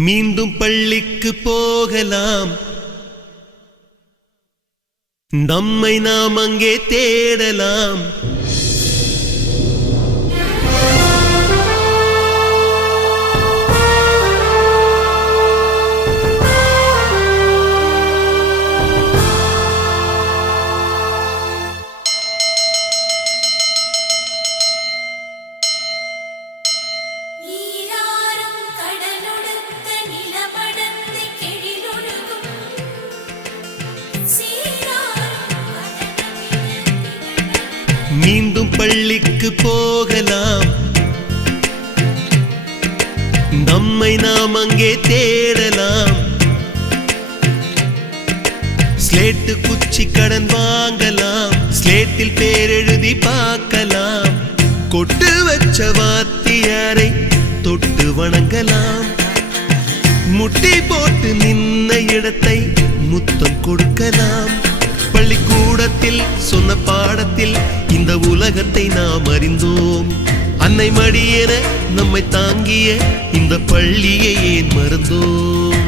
மீண்டும் பள்ளிக்கு போகலாம், நம்மை நாம் அங்கே தேடலாம். மீண்டும் பள்ளிக்கு போகலாம், நம்மை நாம் அங்கே தேடலாம். ஸ்லேட்டு குச்சி கடன் வாங்கலாம், ஸ்லேட்டில் பேர் எழுதி பார்க்கலாம். கொட்டு வச்ச வாத்தியாரை தொட்டு வணங்கலாம். முட்டி போட்டு நின்ன இடத்தை முத்தம் கொடுக்கலாம். பள்ளிக்கூடத்தில் சொன்ன பாடத்தில் இந்த உலகத்தை நாம் அறிந்தோம். அன்னை மடியென நம்மை தாங்கிய இந்த பள்ளியை ஏன் மறந்தோம்?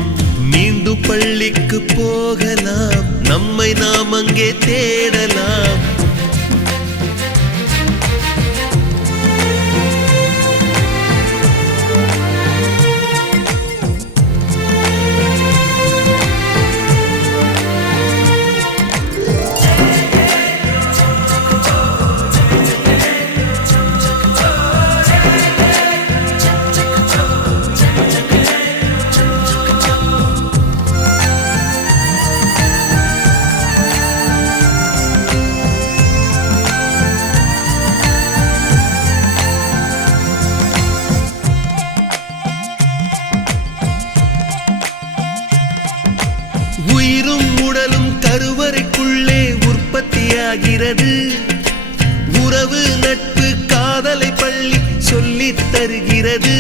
மீண்டும் பள்ளிக்கு போகலாம், நம்மை நாம் அங்கே தேடலாம். உயிரும் உடலும் கருவறைக்குள்ளே உற்பத்தியாகிறது. உறவு நட்பு காதலை பள்ளி சொல்லித் தருகிறது.